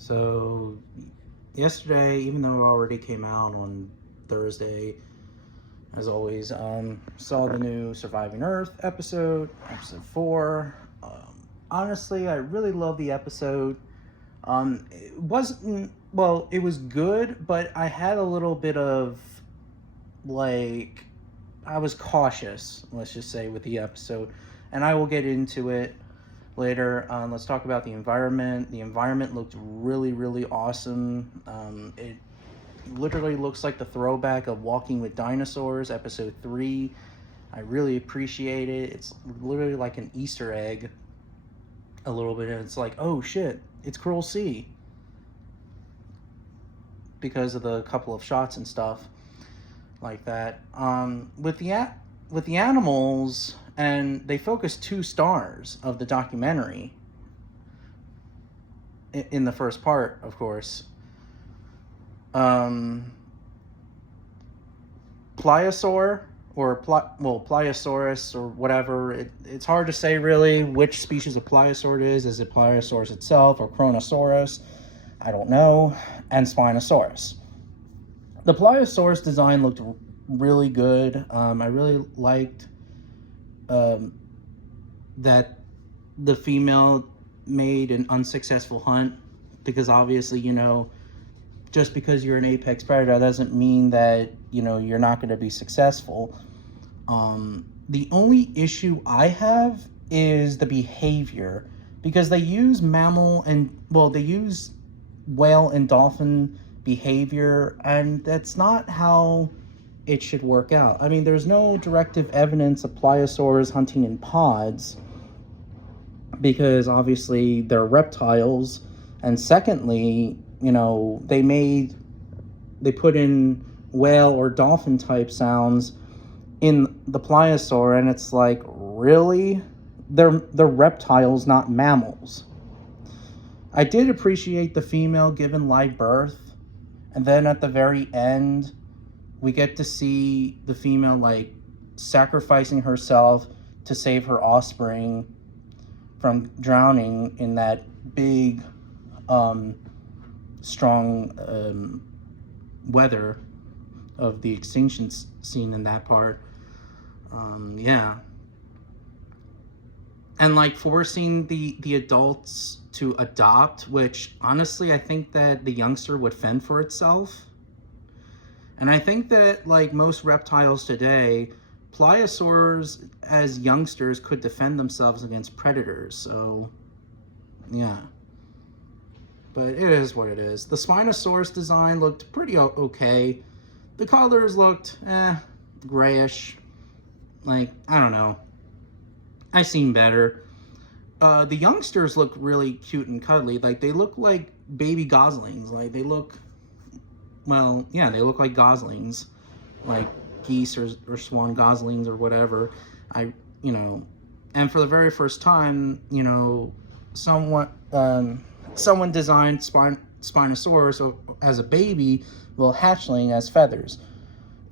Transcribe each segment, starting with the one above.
So, yesterday, even though it already came out on Thursday, as always, saw the new Surviving Earth episode 4. Honestly, I really love the episode. It wasn't, well, it was good, but I had a little bit of, like, I was cautious, let's just say, with the episode. And I will get into it later. Let's talk about the environment. The environment looked really, really awesome. It literally looks like the throwback of Walking with Dinosaurs, episode 3. I really appreciate it. It's literally like an Easter egg, a little bit. And it's like, oh shit, it's Cruel Sea, because of the couple of shots and stuff like that. With the animals, and they focused 2 stars of the documentary in the first part, of course. Pliosaur, or Pliosaurus, or whatever. It's hard to say really which species of pliosaur it is. Is it Pliosaurus itself or Kronosaurus? I don't know. And Spinosaurus. The Pliosaurus design looked really good. I really liked that the female made an unsuccessful hunt, because obviously, just because you're an apex predator doesn't mean that, you're not going to be successful. The only issue I have is the behavior, because they use they use whale and dolphin behavior, and that's not how it should work out. I mean, there's no directive evidence of pliosaurs hunting in pods, because obviously they're reptiles, and secondly, they put in whale or dolphin type sounds in the pliosaur, and it's like, really? They're reptiles, not mammals. I did appreciate the female giving live birth, and then at the very end, we get to see the female, like, sacrificing herself to save her offspring from drowning in that big, strong weather of the extinction scene in that part. Yeah. And, like, forcing the adults to adopt, which, honestly, I think that the youngster would fend for itself. And I think that, like most reptiles today, pliosaurs as youngsters could defend themselves against predators. So, yeah. But it is what it is. The Spinosaurus design looked pretty okay. The colors looked, grayish. Like, I don't know. I've seen better. The youngsters look really cute and cuddly. Like, they look like baby goslings. Like, they look... Well, yeah, they look like goslings, like geese or swan goslings or whatever. And for the very first time, someone designed Spinosaurus as a baby, well, hatchling as feathers.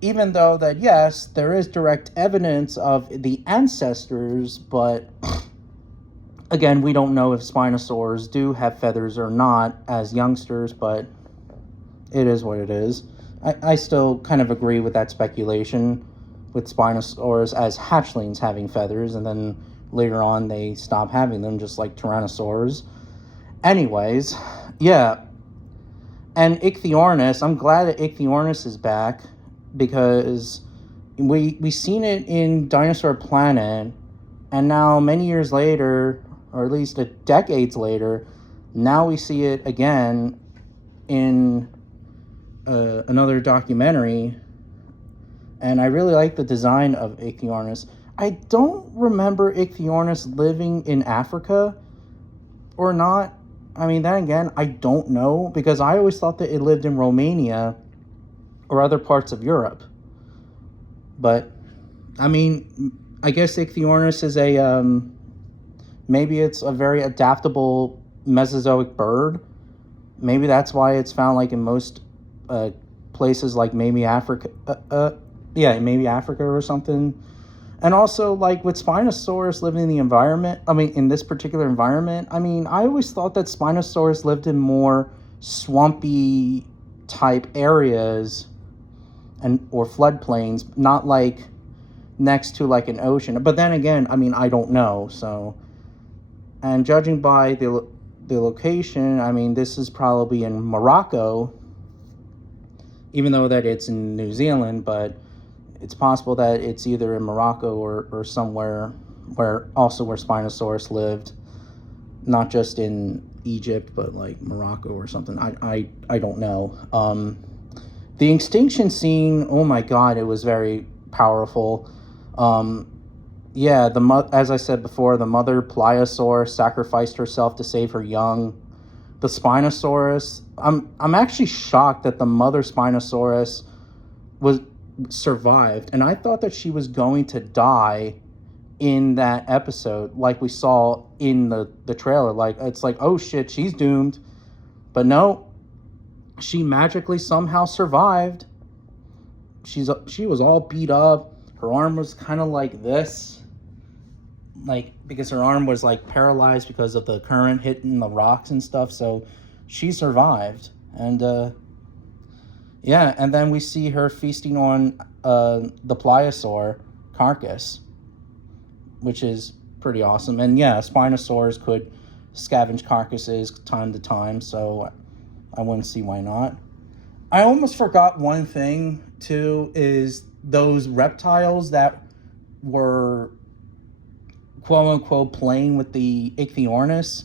Even though that, yes, there is direct evidence of the ancestors, but again, we don't know if Spinosaurs do have feathers or not as youngsters, but it is what it is. I still kind of agree with that speculation with Spinosaurs as hatchlings having feathers, and then later on they stop having them, just like Tyrannosaurs. Anyways, yeah. And Ichthyornis, I'm glad that Ichthyornis is back, because we seen it in Dinosaur Planet, and now many years later, or at least decades later, now we see it again in another documentary, and I really like the design of Ichthyornis. I don't remember Ichthyornis living in Africa or not. I mean, then again, I don't know, because I always thought that it lived in Romania or other parts of Europe. But, I mean, I guess Ichthyornis is maybe it's a very adaptable Mesozoic bird. Maybe that's why it's found, like, in most places, like maybe Africa, maybe Africa or something. And also, like, with Spinosaurus living in the environment, in this particular environment, I always thought that Spinosaurus lived in more swampy type areas and or floodplains, not like next to like an ocean. But then again, I mean, I don't know. So, and judging by the location, I mean, this is probably in Morocco, even though that it's in New Zealand, but it's possible that it's either in Morocco or somewhere where Spinosaurus lived, not just in Egypt, but like Morocco or something. I don't know. The extinction scene, oh my God, it was very powerful. Yeah, as I said before, the mother pliosaur sacrificed herself to save her young. The Spinosaurus, I'm actually shocked that the mother Spinosaurus survived, and I thought that she was going to die in that episode, like we saw in the trailer. Like, it's like, oh shit, she's doomed. But no, she magically somehow survived. She was all beat up. Her arm was kind of like this, like, because her arm was like paralyzed because of the current hitting the rocks and stuff. So she survived. And yeah, and then we see her feasting on the pliosaur carcass, which is pretty awesome. And yeah, Spinosaurs could scavenge carcasses time to time, so I wouldn't see why not. I almost forgot one thing too, is those reptiles that were quote unquote playing with the Ichthyornis.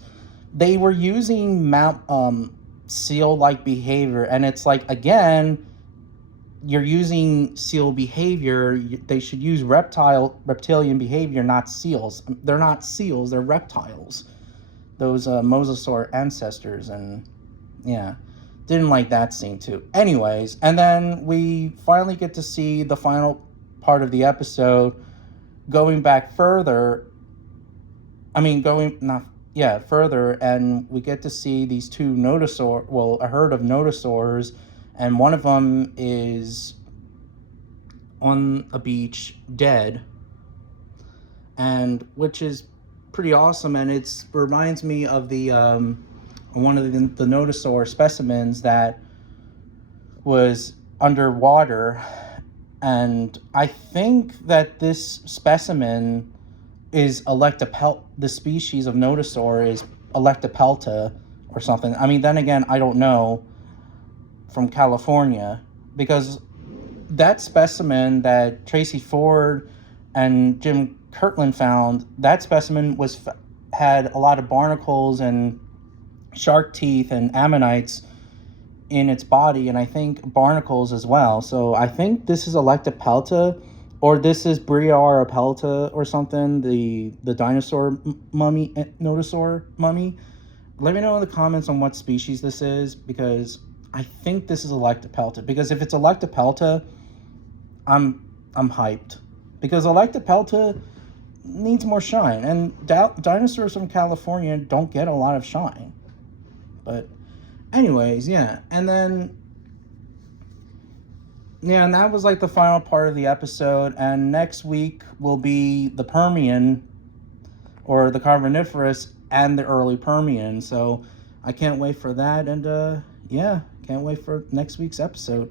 They were using seal-like behavior, and it's like, again, you're using seal behavior. They should use reptilian behavior, not seals. They're not seals, they're reptiles. Those mosasaur ancestors. And yeah, didn't like that scene too. Anyways, and then we finally get to see the final part of the episode, going back further. Further, and we get to see these two a herd of nodosaurs, and one of them is on a beach dead, and which is pretty awesome. And it reminds me of the one of the nodosaur specimens that was underwater, and I think that this specimen is the species of nodosaur is Electopelta or something. I mean, then again, I don't know, from California, because that specimen that Tracy Ford and Jim Kirtland found, that specimen had a lot of barnacles and shark teeth and ammonites in its body, and I think barnacles as well. So I think this is Electopelta, or this is Briarapelta or something, the dinosaur mummy, nodosaur mummy. Let me know in the comments on what species this is, because I think this is Electopelta. Because if it's Electopelta, I'm hyped. Because Electopelta needs more shine, and dinosaurs from California don't get a lot of shine. But anyways, yeah. And then, yeah, and that was like the final part of the episode. And next week will be the Permian, or the Carboniferous and the early Permian. So I can't wait for that. And yeah, can't wait for next week's episode.